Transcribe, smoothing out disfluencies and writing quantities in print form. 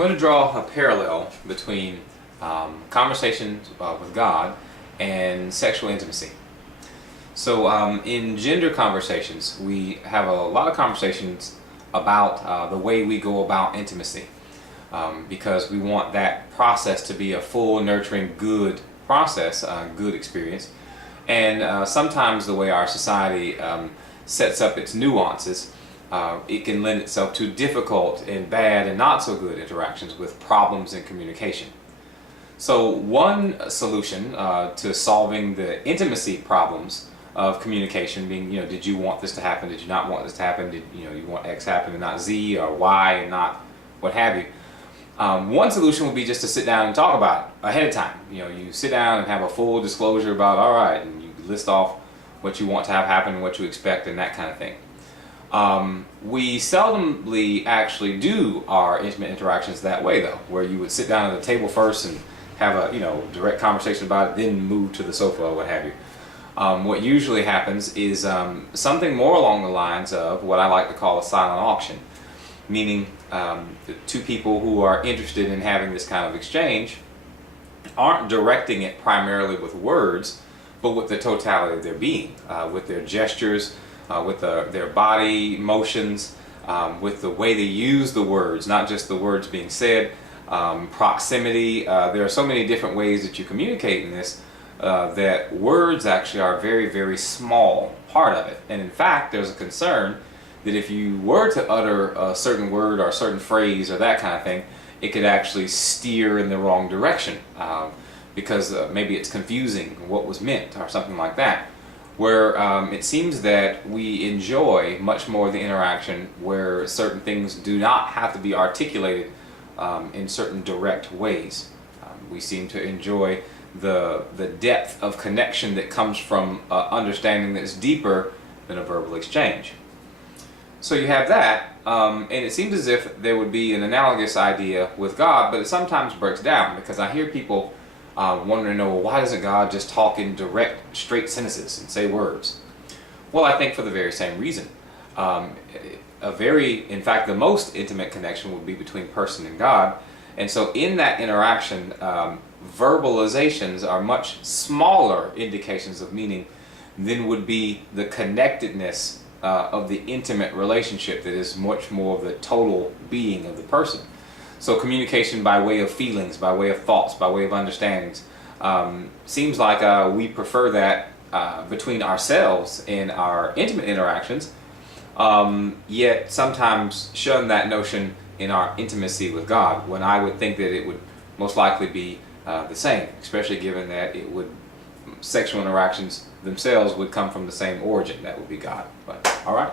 I'm going to draw a parallel between conversations with God and sexual intimacy. So in gender conversations, we have a lot of conversations about the way we go about intimacy, because we want that process to be a full, nurturing, good process, good experience. And sometimes the way our society sets up its nuances, it can lend itself to difficult and bad and not so good interactions with problems in communication. So one solution to solving the intimacy problems of communication, being, did you want this to happen? Did you not want this to happen? Did you want X happen and not Z, or Y and not what have you? One solution would be just to sit down and talk about it ahead of time. You sit down and have a full disclosure about, all right, and you list off what you want to have happen and what you expect and that kind of thing. We seldomly actually do our intimate interactions that way, though, where you would sit down at the table first and have a direct conversation about it, then move to the sofa or what have you. What usually happens is something more along the lines of what I like to call a silent auction, meaning the two people who are interested in having this kind of exchange aren't directing it primarily with words, but with the totality of their being, with their gestures, with their body motions, with the way they use the words, not just the words being said, proximity. There are so many different ways that you communicate in this, that words actually are a very, very small part of it. And in fact, there's a concern that if you were to utter a certain word or a certain phrase or that kind of thing, it could actually steer in the wrong direction, because maybe it's confusing what was meant or something like that. Where it seems that we enjoy much more the interaction where certain things do not have to be articulated in certain direct ways. We seem to enjoy the depth of connection that comes from understanding that's deeper than a verbal exchange. So you have that, and it seems as if there would be an analogous idea with God, but it sometimes breaks down, because I hear people wanting to know, well, why doesn't God just talk in direct, straight sentences and say words? Well, I think for the very same reason. In fact, the most intimate connection would be between person and God. And so in that interaction, verbalizations are much smaller indications of meaning than would be the connectedness of the intimate relationship that is much more of the total being of the person. So communication by way of feelings, by way of thoughts, by way of understandings, seems like we prefer that between ourselves in our intimate interactions, yet sometimes shun that notion in our intimacy with God, when I would think that it would most likely be the same, especially given that sexual interactions themselves would come from the same origin, that would be God. But all right.